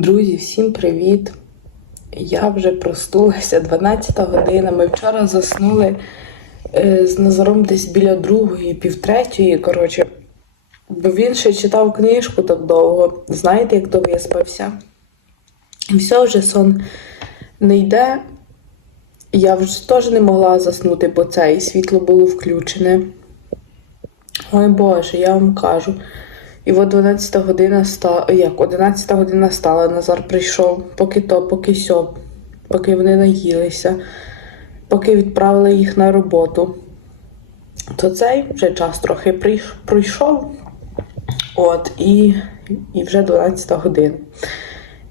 Друзі, всім привіт! Я вже проснулася 12 година. Ми вчора заснули е, з Назаром десь біля другої, півтретьої. Коротше, бо він ще читав книжку так довго. Знаєте, як довго я спався? І все, вже сон не йде. Я вже теж не могла заснути, бо це і світло було включене. Ой Боже, я вам кажу. І от 12 година стала, як 11 година стала, Назар прийшов, поки то, поки сьо, поки вони наїлися, поки відправили їх на роботу. То цей вже час трохи пройшов. От, і, і вже 12 година.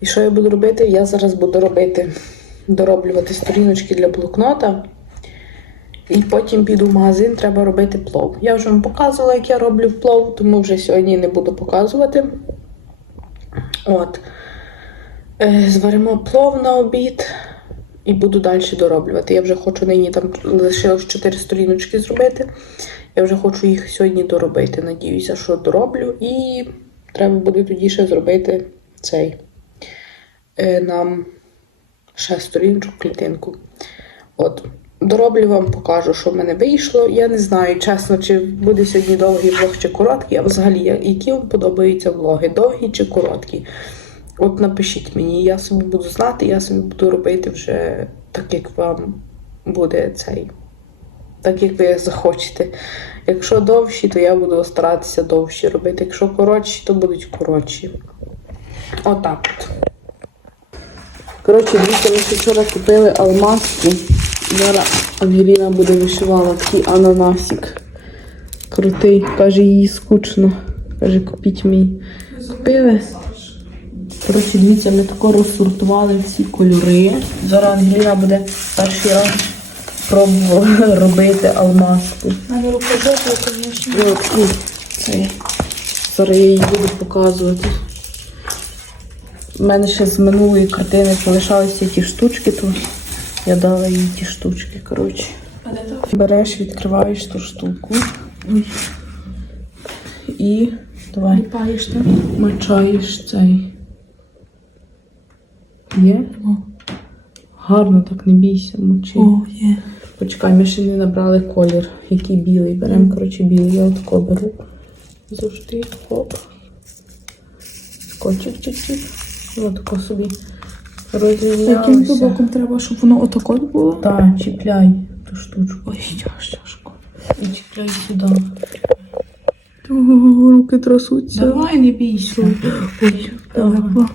І що я буду робити? Я зараз буду робити, дороблювати сторіночки для блокнота. І потім піду в магазин, треба робити плов. Я вже вам показувала, як я роблю плов, тому вже сьогодні не буду показувати. От. Е, Зваримо плов на обід і буду далі дороблювати. Я вже хочу нині там лишилось 4 сторіночки зробити. Я вже хочу їх сьогодні доробити. Надіюся, що дороблю. І треба буде тоді ще зробити цей е, нам ще сторіночку, клітинку. От. Дороблю вам, покажу, що в мене вийшло. Я не знаю, чесно, чи буде сьогодні довгий влог чи короткий, а взагалі, які вам подобаються влоги, довгі чи короткі. От напишіть мені, я собі буду знати, я собі буду робити вже так, як вам буде цей. Так, як ви захочете. Якщо довші, то я буду старатися довші робити. Якщо коротші, то будуть коротші. Отак от. Коротше, дивіться, ми вчора купили алмазки. Зараз Ангеліна буде вишивала такий ананасик. Крутий. Каже, їй скучно. Каже, купіть мій. Купили. Коротше, дивіться, ми тако розсортували всі кольори. Зараз Ангеліна буде перший раз пробувала робити алмазку. Конечно. І от тут цей. Зараз я їй буду показувати. У мене ще з минулої картини залишалися ті штучки, то я дала їй ті штучки, коротше. Береш, відкриваєш ту штуку. І давай Ліпаєш там? мочаєш цей. Є? О. Гарно так не бійся, мочи. О, є. Почекай, ми ще не набрали колір, який білий. Беремо, коротше, білий. Я отако беру. Завжди хоп. Скотчик чуть-чуть. І отако собі Яким то боком треба, щоб воно отак от було? Так, чіпляй ту штучку. Ой, тяж, тяжко. І чіпляй сюди. О, Руки трясуться. Давай, не бійся. Ой, Давай.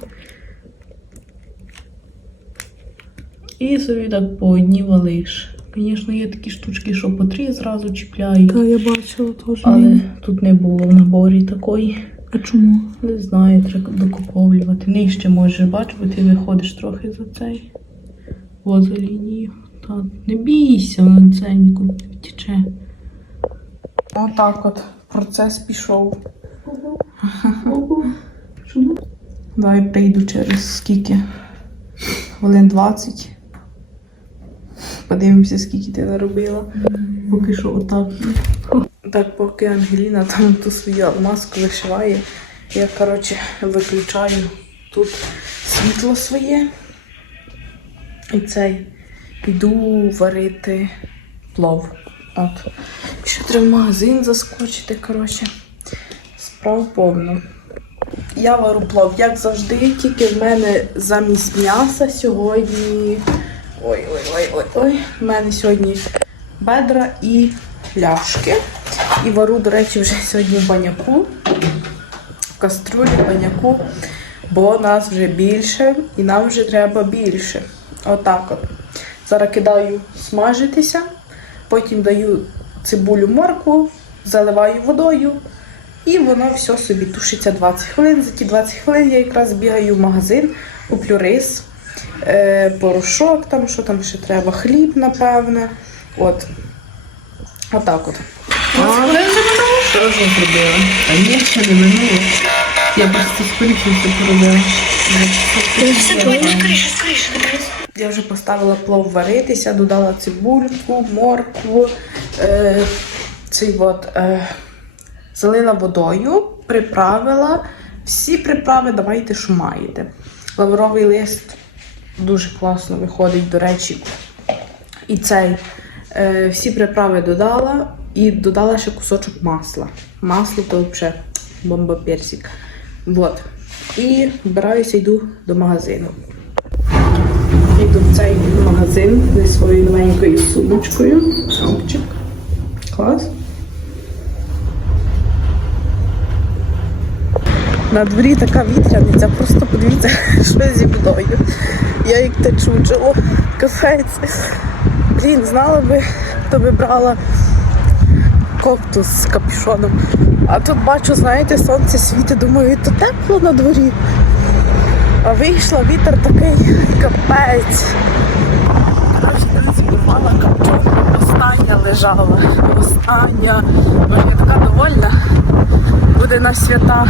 І собі так по одній валиш. Звісно, є такі штучки, що по три зразу чіпляють. Та я бачила теж. Але тут не було в наборі такої. А чому? Не знаю, треба докуповлювати. Нижче можеш бачити, бо ти виходиш трохи за цей. О, за лінію. Та, не бійся, воно це нікуди не. Отак от процес пішов. Чому? Давай прийду через скільки? Хвилин 20. Подивимося, скільки ти наробила. Поки що отак. Так, поки Ангеліна там ту свою маску вишиває, я, коротше, виключаю тут світло своє. І цей йду варити плов. От. Ще треба в магазин заскочити, коротше. Справ повно. Я вару плов, як завжди, тільки в мене замість м'яса сьогодні. Ой, ой, ой, ой, ой. В мене сьогодні бедра і ляшки. І вару, до речі, вже сьогодні баняку. В каструлі баняку, бо нас вже більше і нам вже треба більше. Отак от. Зараз кидаю смажитися, потім даю цибулю моркву, заливаю водою. І воно все собі тушиться 20 хвилин. За ті 20 хвилин я якраз бігаю в магазин, куплю рис, е, порошок, там, що там ще треба, хліб, напевне. От. Отак от. Ж я зробила? А ні, не минуло. Я просто скоріше все поробила. Я вже поставила плов варитися, додала цибульку, моркву, е, цей от, е, залила водою, приправила. Всі приправи давайте, що маєте. Лавровий лист дуже класно виходить, до речі. І цей е, всі приправи додала і додала ще кусочок масла. Масло то взагалі бомба персик. Вот. І вбираюся, йду до магазину. Йду в цей магазин зі своєю новенькою сумочкою. Опчик. Клас. На дворі така вітряниця, просто подивіться, що зі мною. Я як те чучело, капець. Блін, знала би, хто би брала коктус з капюшоном. А тут бачу, знаєте, сонце світить, думаю, то тепло на дворі. А вийшла вітер такий капець. Коротше, дивіться. Остання лежала. Остання. Бо я така довольна. Буде на свята.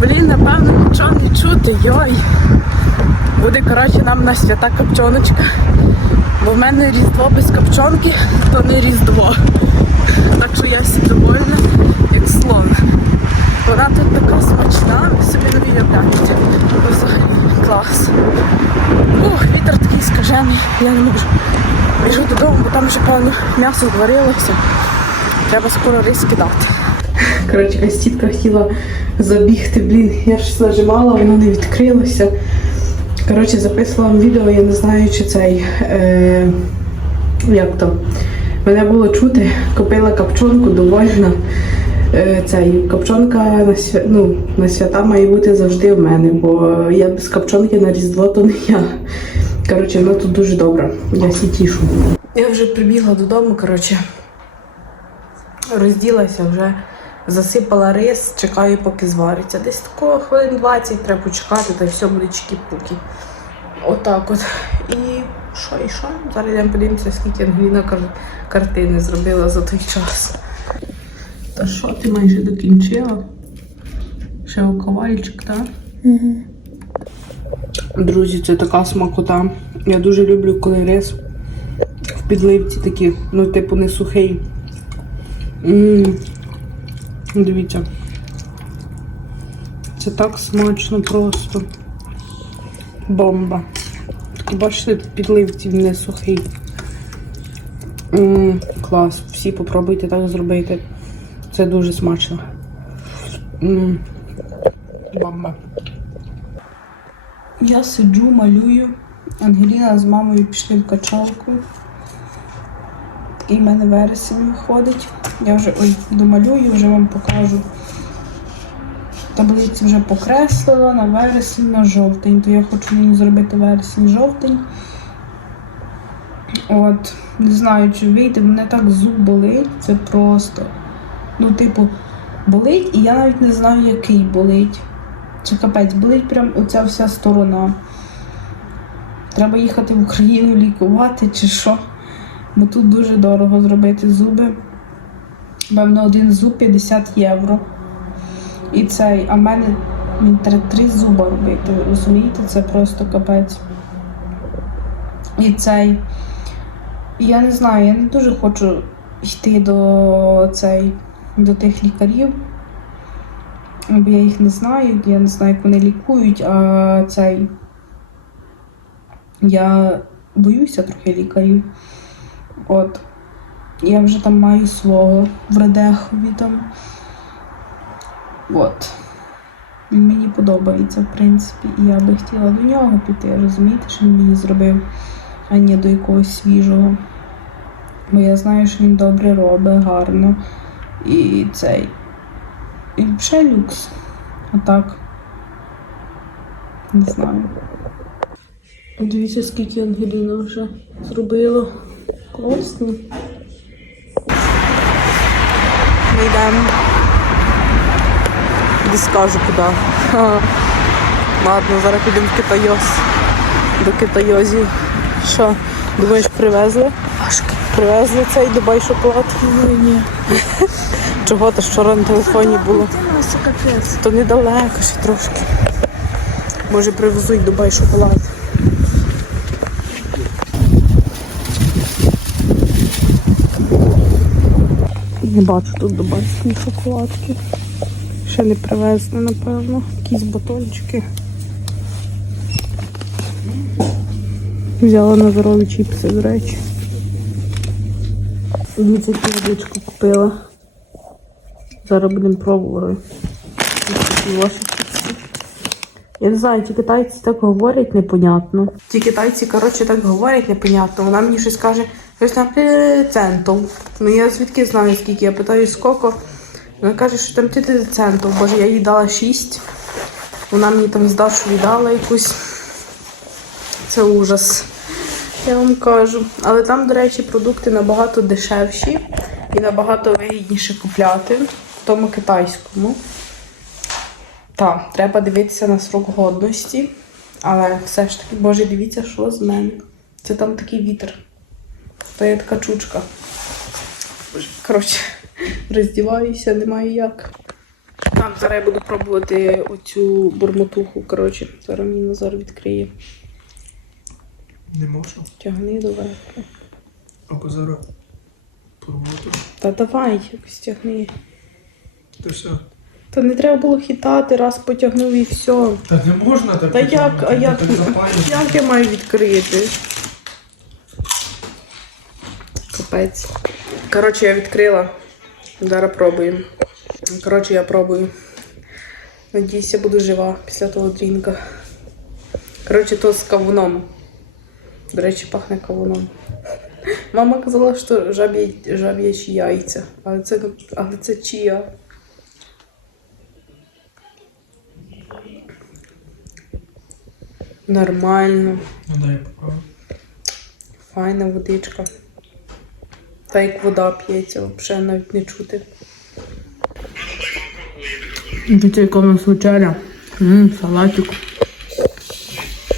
Блін, напевно, нічого не чути, йой. Буде, коротше, нам на свята капчоночка. Бо в мене різдво без капчонки, то не різдво. Що я всі як слон. Вона тут така смачна, ви собі не уявляєте. Взагалі клас. Ух, вітер такий скажений, я не можу. Біжу додому, бо там вже певно м'ясо зварилося. Треба скоро рис кидати. Коротше, якась тітка хотіла забігти, блін, я ж нажимала, воно не відкрилося. Коротше, записувала відео, я не знаю, чи цей. Е, як то? Мене було чути, купила капчонку довольна. Е, цей капчонка на, свя... ну, на свята має бути завжди в мене, бо я без капчонки на Різдво, то не я. Коротше, вона тут дуже добра. Я всі тішу. Я вже прибігла додому, коротше. Розділася вже, засипала рис, чекаю, поки звариться. Десь такого хвилин 20 треба почекати, та й все буде чики-пуки. Отак от. І що, і що? Зараз йдемо подивимося, скільки Ангеліна кар- картини зробила за той час. Та що ти майже докінчила? Ще у ковальчик, так? Угу. Друзі, це така смакота. Я дуже люблю, коли рис в підливці такі, ну, типу, не сухий. М, Дивіться. Це так смачно просто. Бомба. Бачите, підливці не сухий. М, Клас. Всі попробуйте так зробити. Це дуже смачно. М, Бомба. Я сиджу, малюю. Ангеліна з мамою пішли в качалку. Такий в мене вересень виходить. Я вже ой, домалюю, вже вам покажу. Таблиці вже покреслила на вересень, на жовтень. То я хочу мені зробити вересень-жовтень. От, не знаю, чи вийде, мене так зуб болить. Це просто. Ну, типу, болить, і я навіть не знаю, який болить. Це капець, болить прям оця вся сторона. Треба їхати в Україну лікувати чи що. Бо тут дуже дорого зробити зуби. Певно, один зуб 50 євро. І цей, а в мене мені треба три зуба робити. Ви розумієте, це просто капець. І цей. Я не знаю, я не дуже хочу йти до цей, до тих лікарів. Бо я їх не знаю, я не знаю, як вони лікують, а цей. Я боюся трохи лікарів. От. Я вже там маю свого в Радехові там. От. Він мені подобається, в принципі. І я би хотіла до нього піти, розумієте, що він мені зробив, а не до якогось свіжого. Бо я знаю, що він добре робить, гарно. І цей. І взагалі люкс. А так. Не знаю. Дивіться, скільки Ангеліна вже зробила. Класно. Ми йдемо. Не скажу куди. Ладно, зараз підемо в Китайоз. До Китайозі. Що, думаєш, привезли? Привезли цей Дубай шоколад? Ні, ні. Чого то вчора на телефоні було? То недалеко ще трошки. Може привезуть Дубай шоколад. Не бачу тут дубайської шоколадки. Ще не привезли, напевно. Якісь батончики. Взяла на здорові чіпси, до речі. Водичку купила. Зараз будемо пробувати. Я не знаю, ті китайці так говорять непонятно. Ті китайці, коротше, так говорять непонятно. Вона мені щось каже, щось там «Е, центов. Ну я звідки знаю, скільки. Я питаю, скільки. Вона каже, що там 30 центів. Боже, я їй дала 6. Вона мені там здачу віддала якусь. Це ужас. Я вам кажу. Але там, до речі, продукти набагато дешевші і набагато вигідніше купляти в тому китайському. Так, треба дивитися на срок годності. Але все ж таки, боже, дивіться, що з мене. Це там такий вітер. То є така чучка. Коротше, роздіваюся, немає як. Так, зараз я буду пробувати оцю бурмотуху. Коротше, зараз мені Назар відкриє. Не можна. Тягни давай. Або зараз пробувати. Та давай, якось тягни. Та все. Та не треба було хитати, раз потягнув і все. Та не можна так. Та як, а як, як я маю відкрити? Капець. Коротше, я відкрила. Зараз пробуємо. Коротше, я пробую. Надіюсь, я буду жива після того дрінка. Коротше, то з кавуном. До речі, пахне кавуном. Мама казала, що жаб'я, жаб'ячі яйця. Але це, але це чия. Нормально. Ну дай попробуй. Файна водичка. Та як вода п'ється, взагалі навіть не чути. Дивіться, яка у нас вечеря. Салатик.